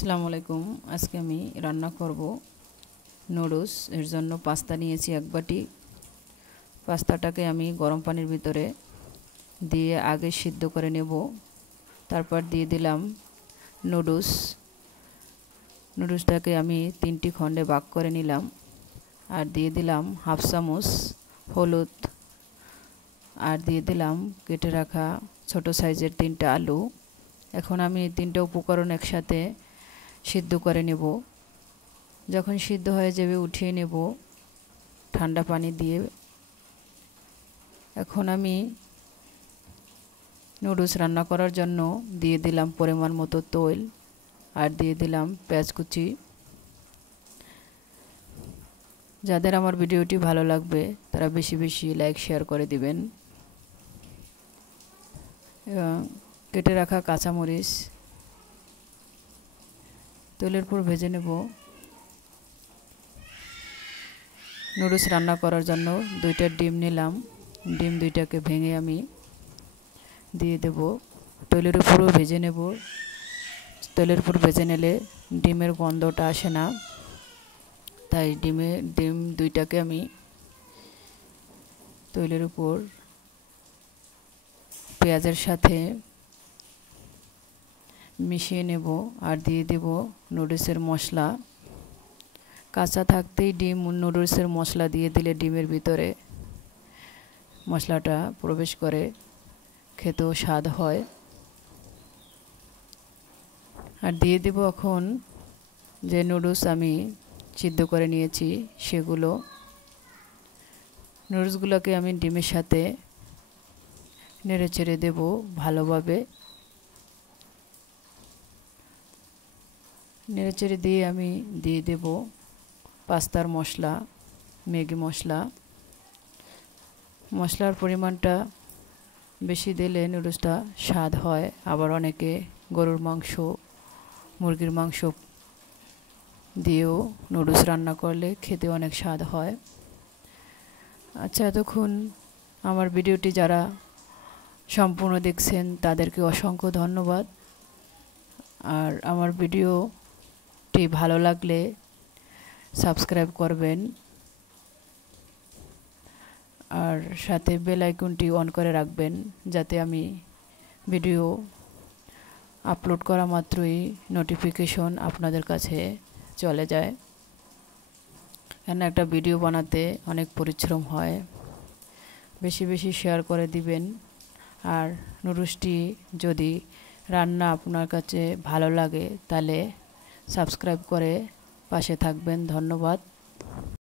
আসসালামু আলাইকুম। আজকে আমি রান্না করব নুডলস। এর জন্য পাস্তা নিয়েছি এক বাটি। পাস্তাটাকে আমি গরম পানির ভিতরে দিয়ে আগে সিদ্ধ করে নেব। তারপর দিয়ে দিলাম নুডলসটাকে আমি 3টি খণ্ডে ভাগ করে নিলাম। আর দিয়ে দিলাম হাফ চামচ হলুদ, আর দিয়ে দিলাম কেটে রাখা ছোট সাইজের 3টা আলু। এখন আমি 3টা উপকরণ একসাথে সিদ্ধ করে নেব। যখন সিদ্ধ হয়ে যাবে উঠিয়ে নেব ঠান্ডা পানি দিয়ে। এখন আমি নুডলস রান্না করার জন্য দিয়ে দিলাম পরিমাণ মতো তেল, আর দিয়ে দিলাম পেঁয়াজ কুচি। যাদের আমার ভিডিওটি ভালো লাগবে তারা বেশি বেশি লাইক শেয়ার করে দিবেন। কেটে রাখা কাঁচামরিচ তেলের উপর ভেজে নেব। নুডলস রান্না করার জন্য 2টা ডিম নিলাম। ডিম 2টাকে ভেঙে আমি দিয়ে দেব। তেলের উপরও ভেজে নেব। তেলের উপর ভেজে নিলে ডিমের গন্ধটা আসে না, তাই ডিম 2টাকে আমি তেলের উপর পেঁয়াজের সাথে মিশিয়ে নেব। আর দিয়ে দেব নুডলসের মশলা। কাঁচা থাকতেই নুডলসের মশলা দিয়ে দিলে ডিমের ভিতরে মশলাটা প্রবেশ করে, খেতেও স্বাদ হয়। আর দিয়ে দেব এখন যে নুডলস আমি সিদ্ধ করে নিয়েছি সেগুলো। নুডলসগুলোকে আমি ডিমের সাথে নেড়ে চেড়ে দেব ভালোভাবে। নেড়ে চেড়ে দিয়ে আমি দিয়ে দেব পাস্তার মশলা, ম্যাগি মশলা। মশলার পরিমাণটা বেশি দিলে নুডলসটা স্বাদ হয়। আবার অনেকে গরুর মাংস, মুরগির মাংস দিয়েও নুডলস রান্না করলে খেতে অনেক স্বাদ হয়। আচ্ছা, এতক্ষণ আমার ভিডিওটি যারা সম্পূর্ণ দেখছেন তাদেরকে অসংখ্য ধন্যবাদ। আর আমার ভিডিওটি ভালো লাগলে সাবস্ক্রাইব করবেন, আর সাথে বেল আইকনটি অন করে রাখবেন যাতে আমি ভিডিও আপলোড করা মাত্রই নোটিফিকেশন আপনাদের কাছে চলে যায়। কেন একটা ভিডিও বানাতে অনেক পরিশ্রম হয়। বেশি বেশি শেয়ার করে দিবেন। আর নুডলসটি যদি রান্না আপনার কাছে ভালো লাগে তাহলে সাবস্ক্রাইব করে পাশে থাকবেন। ধন্যবাদ।